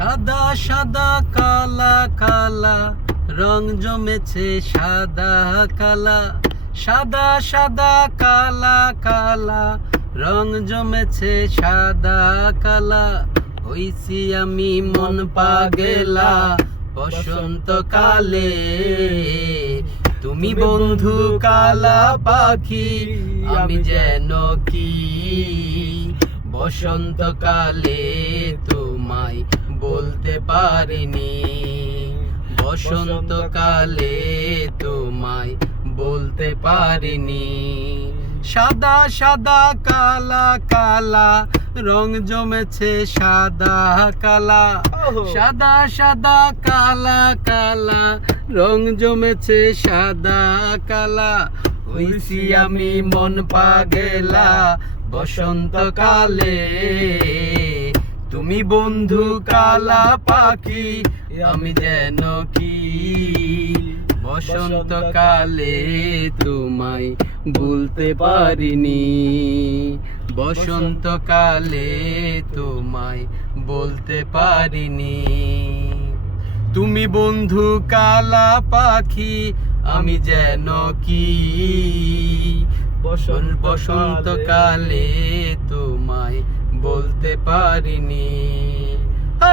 সাদা সাদা কালা কালা রং জমেছে সাদা কালা, সাদা সাদা কালা কালা রং জমেছে সাদা কালা। হইছি আমি মন পাগেলা বসন্তকালে, তুমি বন্ধু কালা পাখি আমি যেন কি। বসন্তকালে তোমায় বলতে পারিনি, বসন্তকালে তোমায় বলতে পারিনি। সাদা সাদা কালা কালা রং জমেছে সাদা কালা, সাদা সাদা কালা কালা রং জমেছে সাদা কালা। হইছি আমি মন পাগেলা বসন্তকালে, তুমি বন্ধু কালা পাখি আমি যেন কি। বসন্তকালে তোমায় ভুলতে পারিনি, বসন্তকালে তোমায় বলতে পারিনি। তুমি বন্ধু কালা পাখি আমি যেন কি। বসন্তকালে তোমায় বলতে পারিনি,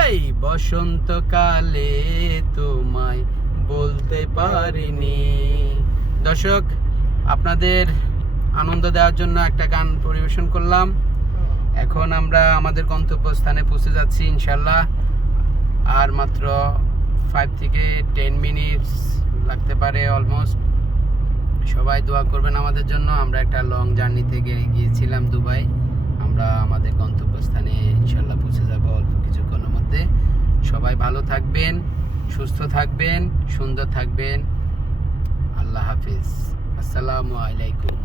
এই বসন্তকালে তোমায় বলতে পারিনি। দর্শক, আপনাদের আনন্দ দেওয়ার জন্য একটা গান পরিবেশন করলাম। এখন আমরা আমাদের গন্তব্যস্থানে পৌঁছে যাচ্ছি ইনশাল্লাহ। আর মাত্র 5 থেকে 10 মিনিটস লাগতে পারে অলমোস্ট। সবাই দোয়া করবেন আমাদের জন্য। আমরা একটা লং জার্নিতে গিয়েছিলাম দুবাই। আমরা আমাদের গন্তব্যস্থানে ইনশাল্লাহ পৌঁছে যাব অল্প কিছুক্ষণের মধ্যে। সবাই ভালো থাকবেন, সুস্থ থাকবেন, সুন্দর থাকবেন। আল্লাহ হাফিজ। আসসালামু আলাইকুম।